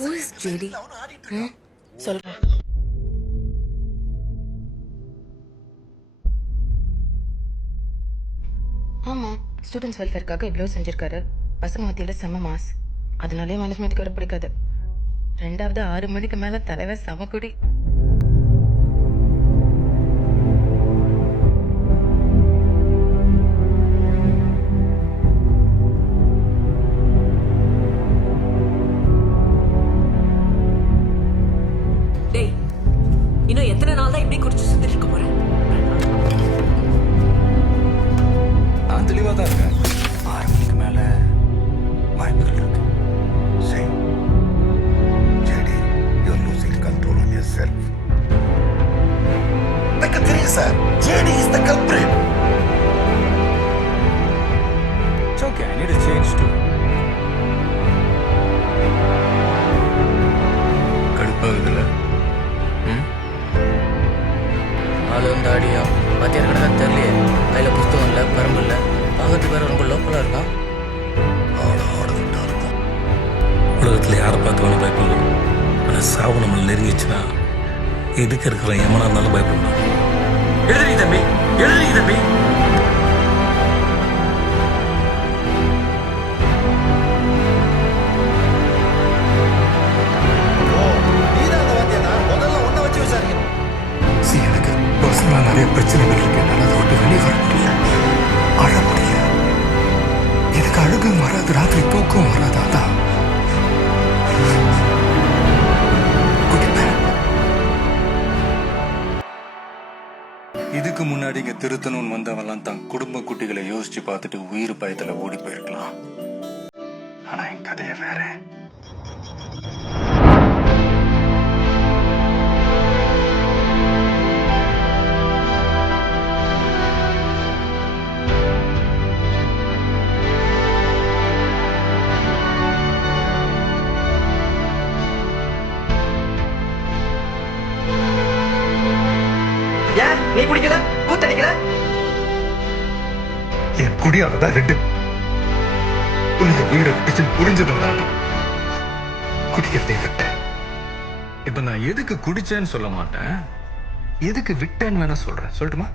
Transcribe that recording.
Who is JD? சொல்றேன். ஆமா, students வெல்ஃபேருக்காக இவ்வளோ செஞ்சிருக்காரு. பசங்க மத்தியில் செம்ம மாஸ். அதனாலே மேனேஜ்மெண்ட்டுக்கு வர பிடிக்காது. ரெண்டாவது 6 மணிக்கு மேலே தலைவர் சமக்குடி. டேய், இன்னும் எத்தனை நாள் தான் இப்படி குடிச்சு சுத்திட்டு இருக்க போறேன்? நான் தெளிவாக தான் இருக்கேன். 6 மணிக்கு மேலே வாய்ப்புகள் இருக்கு. See, JD, you're losing control on yourself. எனக்கு தெரியும் sir, JD is the culprit. It's okay, I need a change too. கடுப்பாகுதுல்ல? ஆளும் தாடியும் வாத்தியார் கிடக்கா தெரியலையே. கையில் புஸ்தகம் இல்லை, கரும்பு இல்லை, பார்க்கறதுக்கு வேற ரொம்ப லோக்கலாக இருக்கான். ஆட விட்டா இருக்கும். உலகத்தில் யாரை பார்த்து வேணும் பயப்படலாம், ஆனால் சாவு நம்மளை நெருங்கிச்சுன்னா எதுக்கு இருக்கிற எமனா இருந்தாலும் பயப்படணும். எழுதுறீங்க தம்பி, எழுதுறீங்க தம்பி. நீதான் அந்த வாத்தியானா? முதல்ல உன்னை வச்சு விசாரிக்கணும். See, எனக்கு பர்சனலாக நிறைய பிரச்சனைகள் இருக்கு. என்னால் அதை விட்டு வெளியே வர முடியல, அழ முடியல. எனக்கு அழுகும் வராது, ராத்திரி தூக்கம் வராது. அதான் குடிப்பேன். இதுக்கு முன்னாடி இங்கே திருத்தணும்னு வந்தவெல்லாம் தான் குடும்ப குட்டிகளை யோசிச்சு பார்த்துட்டு உயிர் பயத்தில் ஓடி போயிருக்கலாம். ஆனால் என் கதையை வேற. ஏன் நீ குடிக்கல? கூத்தடிக்கல? என் குடியால தான் 2 உங்க வீட பிடிச்சு புரிஞ்சதுனால குடிக்கிறதை விட்டேன். இப்போ நான் எதுக்கு குடிச்சேன்னு சொல்ல மாட்டேன், எதுக்கு விட்டேன்னு வேணா சொல்றேன். சொல்லட்டுமா?